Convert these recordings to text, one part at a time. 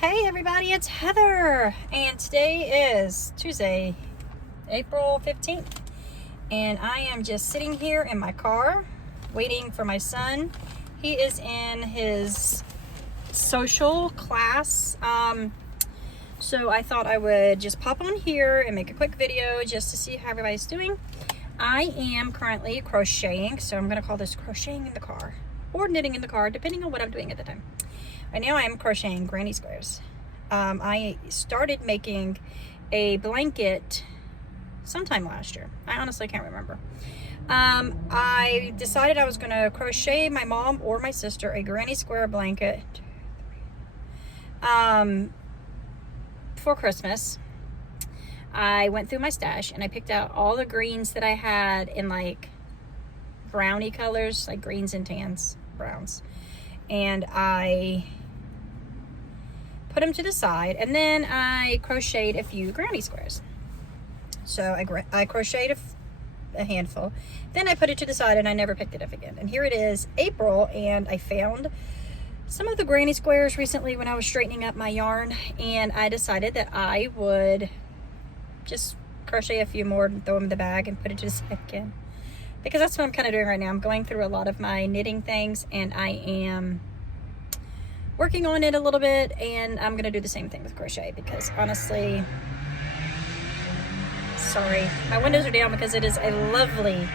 Hey everybody, it's Heather, and today is Tuesday, April 15th, and I am just sitting here in my car waiting for my son. He is in his social class, so I thought I would just pop on here and make a quick video just to see how everybody's doing. I am currently crocheting, so I'm going to call this crocheting in the car or knitting in the car, depending on what I'm doing at the time. Right now I am crocheting granny squares. I started making a blanket sometime last year. I honestly can't remember. I decided I was going to crochet my mom or my sister a granny square blanket for Christmas. I went through my stash and I picked out all the greens that I had in like brownie colors, like greens and tans, browns. And I put them to the side, and then I crocheted a few granny squares. So I crocheted a handful, then I put it to the side and I never picked it up again. And here it is, April, and I found some of the granny squares recently when I was straightening up my yarn, and I decided that I would just crochet a few more and throw them in the bag and put it to the side again, because that's what I'm kind of doing right now. I'm going through a lot of my knitting things and I am working on it a little bit, and I'm gonna do the same thing with crochet because honestly, sorry, my windows are down because it is a lovely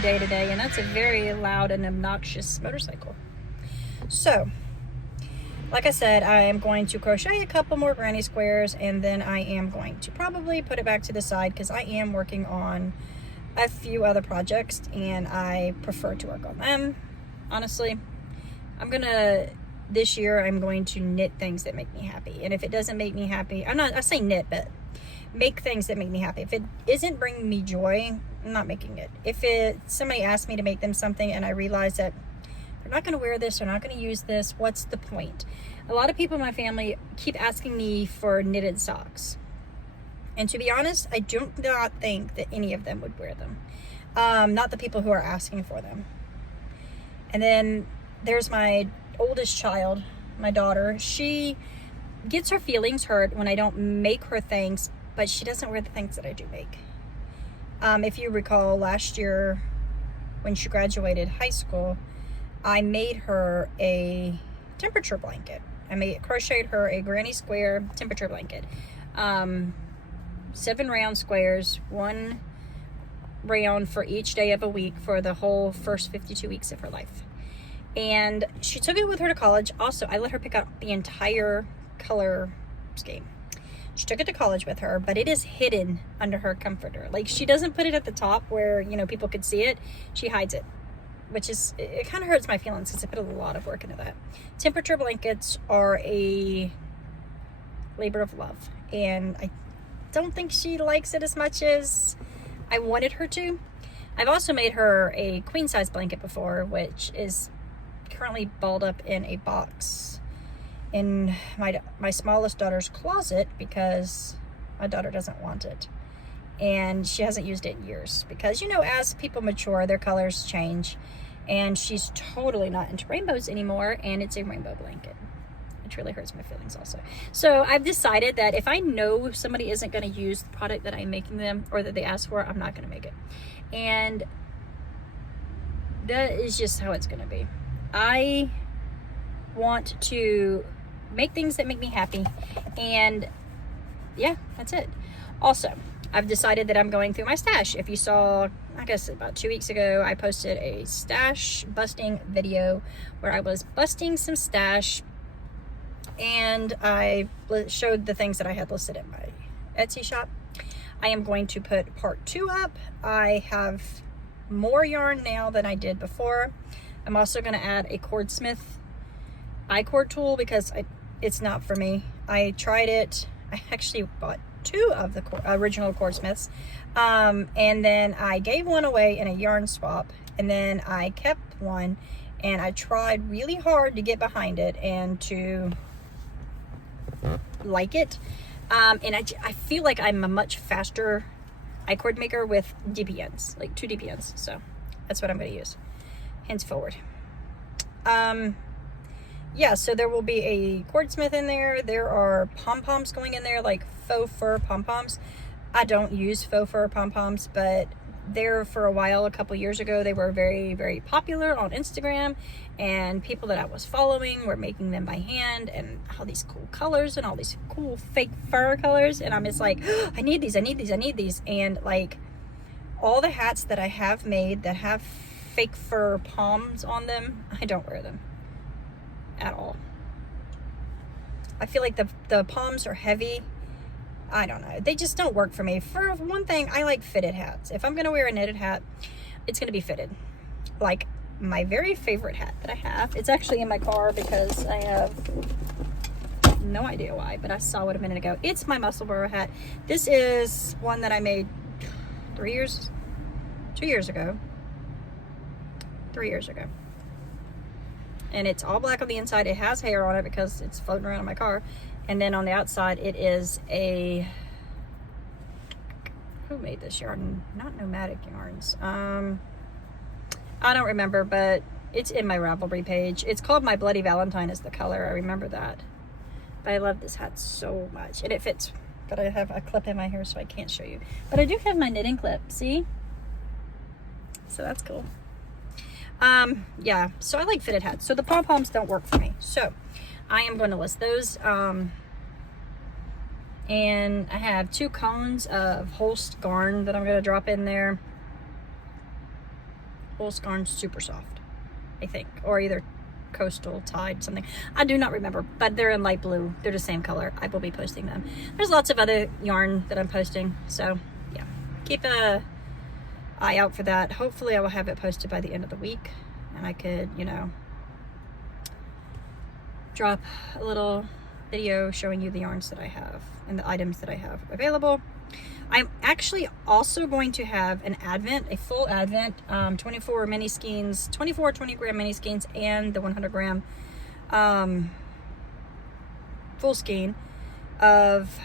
day today, and that's a very loud and obnoxious motorcycle. So like I said, I am going to crochet a couple more granny squares, and then I am going to probably put it back to the side because I am working on a few other projects and I prefer to work on them. Honestly, this year I'm going to knit things that make me happy. And if it doesn't make me happy, I say knit, but make things that make me happy. If it isn't bringing me joy, I'm not making it. If somebody asks me to make them something and I realize that they're not going to wear this, they're not going to use this, what's the point? A lot of people in my family keep asking me for knitted socks. And to be honest, I do not think that any of them would wear them. Not the people who are asking for them. And then there's my oldest child, my daughter. She gets her feelings hurt when I don't make her things, but she doesn't wear the things that I do make. If you recall, last year when she graduated high school, I made her a temperature blanket. Crocheted her a granny square temperature blanket. 7 round squares, 1 round for each day of a week for the whole first 52 weeks of her life. And she took it with her to college. Also, I let her pick out the entire color scheme. She took it to college with her, but it is hidden under her comforter. Like, she doesn't put it at the top where, people could see it. She hides it, which is, it kind of hurts my feelings because I put a lot of work into that. Temperature blankets are a labor of love, and I don't think she likes it as much as I wanted her to. I've also made her a queen size blanket before, which is currently balled up in a box in my smallest daughter's closet because my daughter doesn't want it, and she hasn't used it in years because as people mature, their colors change, and she's totally not into rainbows anymore, and it's a rainbow blanket. It really hurts my feelings also. So I've decided that if I know somebody isn't going to use the product that I'm making them or that they ask for, I'm not going to make it. And that is just how it's going to be. I want to make things that make me happy, and yeah, that's it. Also, I've decided that I'm going through my stash. If you saw, I guess about 2 weeks ago, I posted a stash busting video where I was busting some stash, and I showed the things that I had listed in my Etsy shop. I am going to put part 2 up. I have more yarn now than I did before. I'm also going to add a Cordsmith I-cord tool because it's not for me. I tried it. I actually bought 2 of the original Cordsmiths, and then I gave one away in a yarn swap, and then I kept one, and I tried really hard to get behind it and to like it, and I feel like I'm a much faster I-cord maker with DPNs, like 2 DPNs, so that's what I'm going to use henceforward. yeah, so there will be a cordsmith in there. There are pom-poms going in there, like faux fur pom-poms. I don't use faux fur pom-poms, but there for a while, a couple years ago, they were very, very popular on Instagram, and people that I was following were making them by hand, and all these cool colors and all these cool fake fur colors. And I'm just like, oh, I need these, I need these, I need these. And like all the hats that I have made that have fake fur poms on them, I don't wear them at all. I feel like the poms are heavy. I don't know. They just don't work for me. For one thing, I like fitted hats. If I'm going to wear a knitted hat, it's going to be fitted. Like my very favorite hat that I have. It's actually in my car because I have no idea why, but I saw it a minute ago. It's my Musselburgh hat. This is one that I made 2 years ago. And it's all black on the inside. It has hair on it because it's floating around in my car. And then on the outside, it is a, who made this yarn? Not Nomadic Yarns. I don't remember, but it's in my Ravelry page. It's called My Bloody Valentine is the color. I remember that. But I love this hat so much. And it fits. But I have a clip in my hair, so I can't show you. But I do have my knitting clip, see? So that's cool. Yeah, so I like fitted hats. So the pom-poms don't work for me. So I am going to list those. And I have 2 cones of Holst garn that I'm going to drop in there. Holst garn, super soft, I think. Or either coastal, tide, something. I do not remember, but they're in light blue. They're the same color. I will be posting them. There's lots of other yarn that I'm posting. So, yeah. Keep a eye out for that. Hopefully I will have it posted by the end of the week. And I could, you know, drop a little video showing you the yarns that I have and the items that I have available. I'm actually also going to have an advent, a full advent, 24 mini skeins, 24 20-gram mini skeins, and the 100-gram full skein of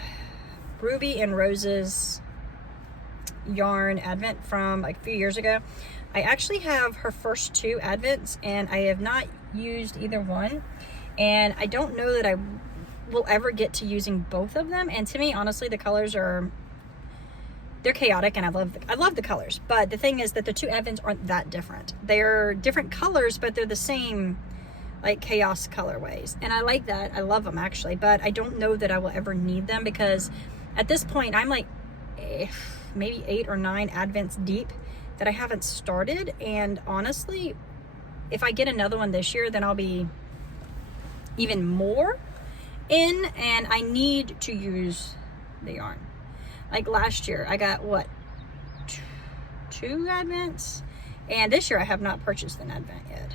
Ruby and Rose's yarn advent from like a few years ago. I actually have her first 2 advents, and I have not used either one, and I don't know that I will ever get to using both of them. And to me, honestly, the colors are, they're chaotic, and I love the colors. But the thing is that the 2 advents aren't that different. They're different colors, but they're the same, like, chaos colorways. And I like that. I love them, actually. But I don't know that I will ever need them, because at this point, I'm like maybe 8 or 9 advents deep that I haven't started. And honestly, if I get another one this year, then I'll be even more in, and I need to use the yarn. Like last year, I got what, 2 advents, and this year I have not purchased an advent yet,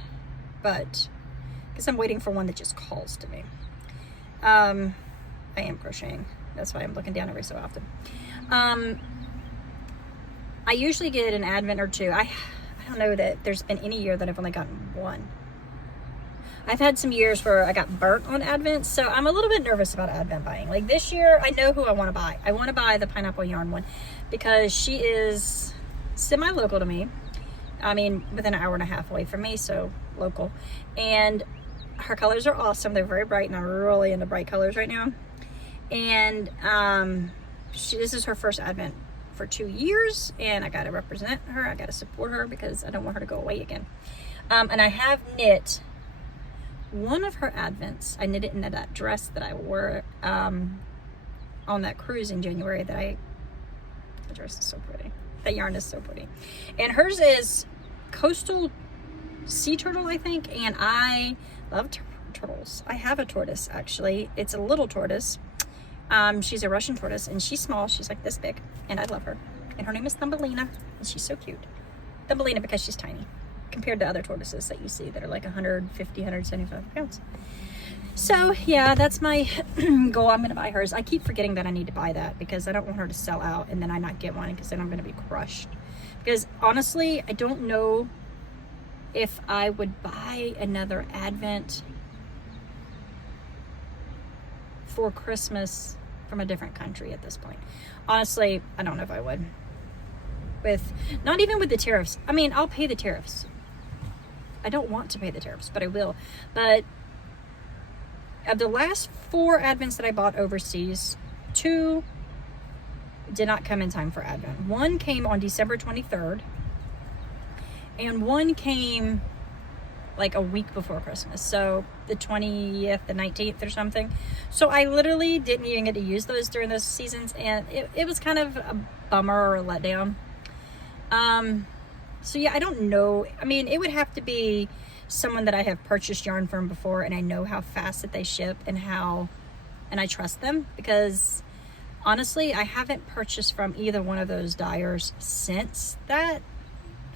but because I'm waiting for one that just calls to me. I am crocheting, that's why I'm looking down every so often. I usually get an advent or 2. I don't know that there's been any year that I've only gotten 1. I've had some years where I got burnt on advents, so I'm a little bit nervous about advent buying. Like this year, I know who I want to buy. I want to buy the pineapple yarn one because she is semi-local to me. I mean, within an hour and a half away from me, so local. And her colors are awesome. They're very bright, and I'm really into bright colors right now. And this is her first advent for 2 years, and I got to represent her. I got to support her because I don't want her to go away again. And I have knit one of her advents. I knit it in that dress that I wore on that cruise in January. The dress is so pretty. That yarn is so pretty. And hers is coastal sea turtle, I think. And I love turtles. I have a tortoise, actually. It's a little tortoise. She's a Russian tortoise, and she's small. She's like this big, and I love her. And her name is Thumbelina, and she's so cute. Thumbelina because she's tiny compared to other tortoises that you see that are like 150, 175 pounds. So yeah, that's my goal. I'm going to buy hers. I keep forgetting that I need to buy that because I don't want her to sell out and then I not get one, because then I'm going to be crushed. Because honestly, I don't know if I would buy another advent for Christmas from a different country at this point. Honestly, I don't know if I would. Not even with the tariffs. I mean, I'll pay the tariffs. I don't want to pay the tariffs, but I will. But of the last 4 Advents that I bought overseas, 2 did not come in time for Advent. 1 came on December 23rd, and 1 came like a week before Christmas, so the 20th, the 19th or something. So I literally didn't even get to use those during those seasons, and it was kind of a bummer or a letdown. So yeah, I don't know. I mean, it would have to be someone that I have purchased yarn from before, and I know how fast that they ship and I trust them, because honestly, I haven't purchased from either one of those dyers since that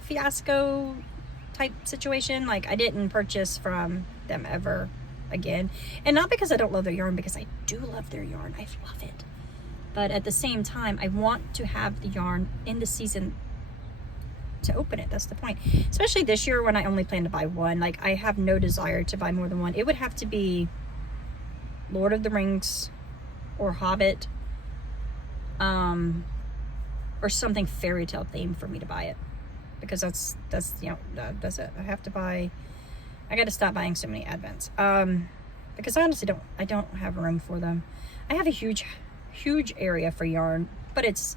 fiasco type situation. Like, I didn't purchase from them ever again, and not because I don't love their yarn, because I do love their yarn. I love it, but at the same time, I want to have the yarn in the season to open it. That's the point. Especially this year when I only plan to buy 1. Like, I have no desire to buy more than 1. It would have to be Lord of the Rings or Hobbit, or something fairy tale themed for me to buy it, because that's you know, that's it. I got to stop buying so many Advents, because I honestly don't have room for them. I have a huge area for yarn, but it's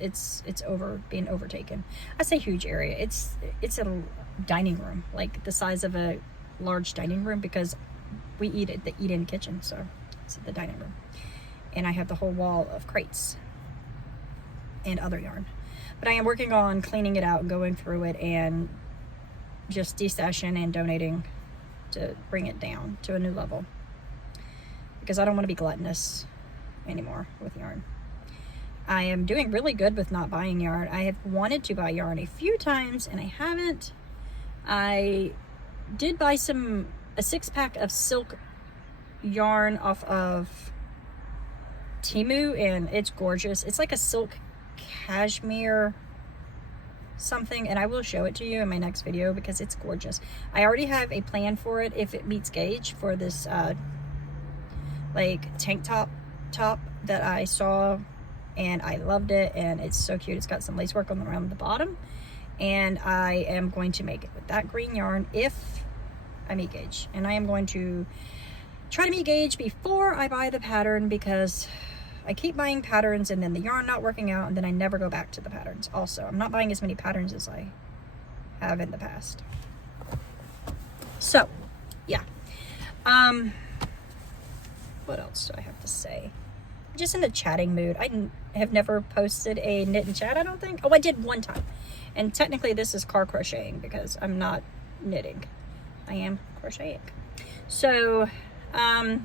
being overtaken. I say huge area. It's a dining room, like the size of a large dining room, because we eat at the eat-in kitchen, so it's the dining room. And I have the whole wall of crates and other yarn. But I am working on cleaning it out and going through it and just destashing and donating to bring it down to a new level, because I don't want to be gluttonous anymore with yarn. I am doing really good with not buying yarn. I have wanted to buy yarn a few times and I haven't. I did buy a 6-pack of silk yarn off of Temu, and it's gorgeous. It's like a silk cashmere something, and I will show it to you in my next video because it's gorgeous. I already have a plan for it if it meets gauge, for this like tank top that I saw, and I loved it, and it's so cute. It's got some lace work around the bottom, and I am going to make it with that green yarn if I meet gauge. And I am going to try to meet gauge before I buy the pattern, because I keep buying patterns and then the yarn not working out, and then I never go back to the patterns. Also, I'm not buying as many patterns as I have in the past. So yeah, what else do I have to say? Just in a chatting mood. I have never posted a knit and chat, I don't think. Oh, I did one time, and technically this is car crocheting because I'm not knitting, I am crocheting. So I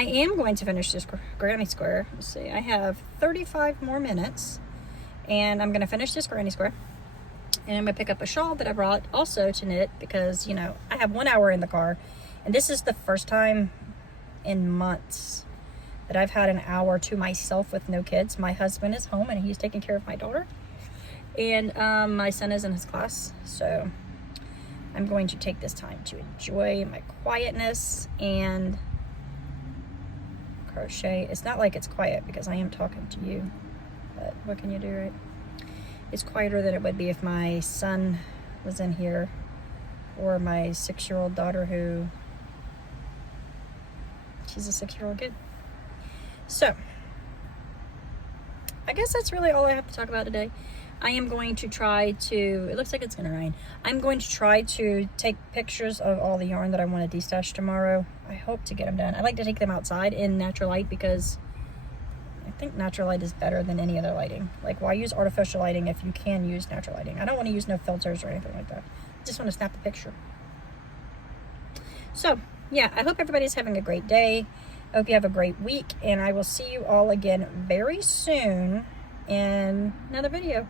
am going to finish this granny square. Let's see, I have 35 more minutes, and I'm going to finish this granny square, and I'm going to pick up a shawl that I brought also to knit, because, you know, I have 1 hour in the car, and this is the first time in months that I've had an hour to myself with no kids. My husband is home and he's taking care of my daughter, and my son is in his class, so I'm going to take this time to enjoy my quietness and crochet. It's not like it's quiet because I am talking to you, but what can you do, right? It's quieter than it would be if my son was in here, or my 6-year-old daughter, who she's a 6-year-old kid. So I guess that's really all I have to talk about today. I am going to try to, it looks like it's going to rain. I'm going to try to take pictures of all the yarn that I want to destash tomorrow. I hope to get them done. I like to take them outside in natural light, because I think natural light is better than any other lighting. Like, why use artificial lighting if you can use natural lighting? I don't want to use no filters or anything like that. I just want to snap a picture. So yeah, I hope everybody's having a great day. I hope you have a great week, and I will see you all again very soon in another video.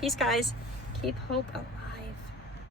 Peace, guys. Keep hope alive.